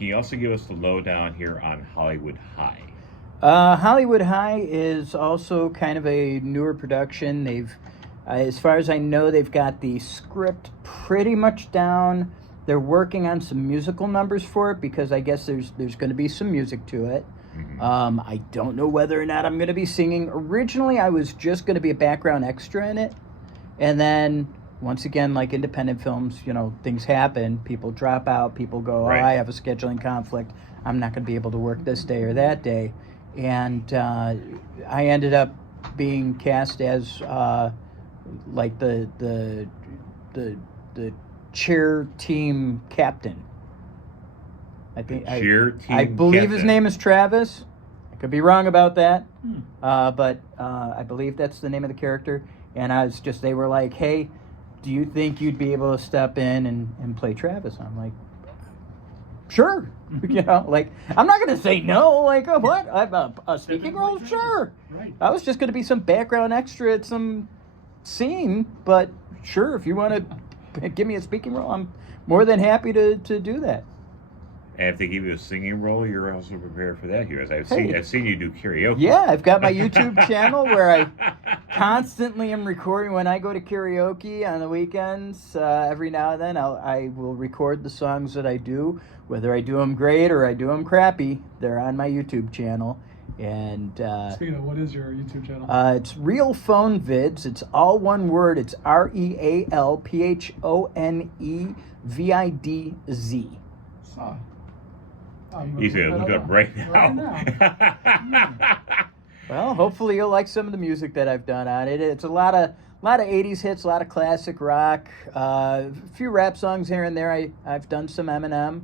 Can you also give us the lowdown here on Hollywood High? Hollywood High is also kind of a newer production. As far as I know, they've got the script pretty much down. They're working on some musical numbers for it because I guess there's going to be some music to it. Mm-hmm. I don't know whether or not I'm going to be singing. Originally, I was just going to be a background extra in it, and then once again, like independent films, things happen. People drop out. People go, Right. "Oh, I have a scheduling conflict. I'm not going to be able to work this day or that day," and I ended up being cast as like the cheer team captain. I think Cheer team I believe his captain. name is Travis. I could be wrong about that, but I believe that's the name of the character. And they were like, "Hey, do you think you'd be able to step in and play Travis?" I'm like, "Sure." Like, I'm not going to say no. Like, oh, what? I'm a speaking role? Sure. Right. I was just going to be some background extra at some scene, but sure, if you want to give me a speaking role, I'm more than happy to do that. And if they give you a singing role, you're also prepared for that here. As I've Hey. seen you do karaoke. Yeah, I've got my YouTube channel where I constantly am recording. When I go to karaoke on the weekends, every now and then I will record the songs that I do. Whether I do them great or I do them crappy, they're on my YouTube channel. And Speaking of, what is your YouTube channel? it's Real Phone Vids. It's all one word. It's RealPhoneVidz. Saw. He's going to look up right now. Well, hopefully you'll like some of the music that I've done on it. It's a lot of 80s hits, a lot of classic rock, a few rap songs here and there. I've done some Eminem.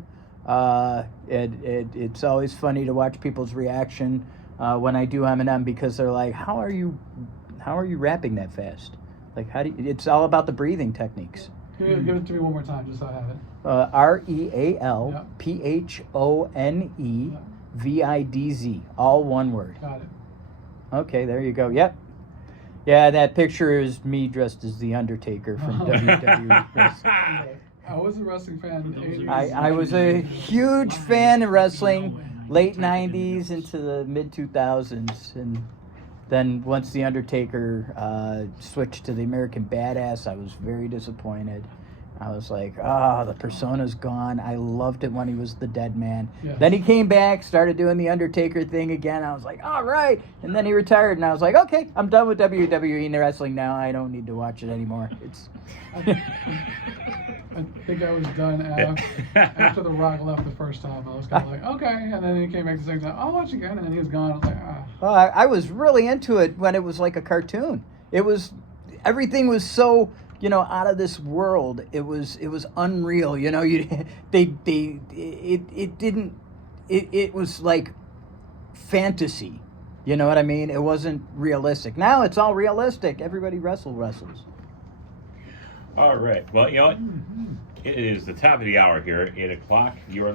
It's always funny to watch people's reaction when I do Eminem because they're like, "How are you rapping that fast? Like, how do you?" It's all about the breathing techniques. Give it to me one more time, just so I have it. RealPhoneVidz. All one word. Got it. Okay, there you go. Yep. Yeah, that picture is me dressed as The Undertaker from WWE. I was a wrestling fan in the 80s. I was a huge fan of wrestling, late 90s into the mid 2000s. And then once The Undertaker switched to the American Badass, I was very disappointed. I was like, the persona's gone. I loved it when he was the dead man. Yes. Then he came back, started doing the Undertaker thing again. I was like, all right. And then he retired, and I was like, okay, I'm done with WWE and wrestling now. I don't need to watch it anymore. It's. I think I was done after The Rock left the first time. I was kind of like, okay. And then he came back the second time. I'll watch again. And then he was gone. I was like, Well, I was really into it when it was like a cartoon. Everything was so, out of this world. It was unreal. It was like fantasy. You know what I mean? It wasn't realistic. Now it's all realistic. Everybody wrestles. All right. Well, you know what? It is the top of the hour here, 8 o'clock. You are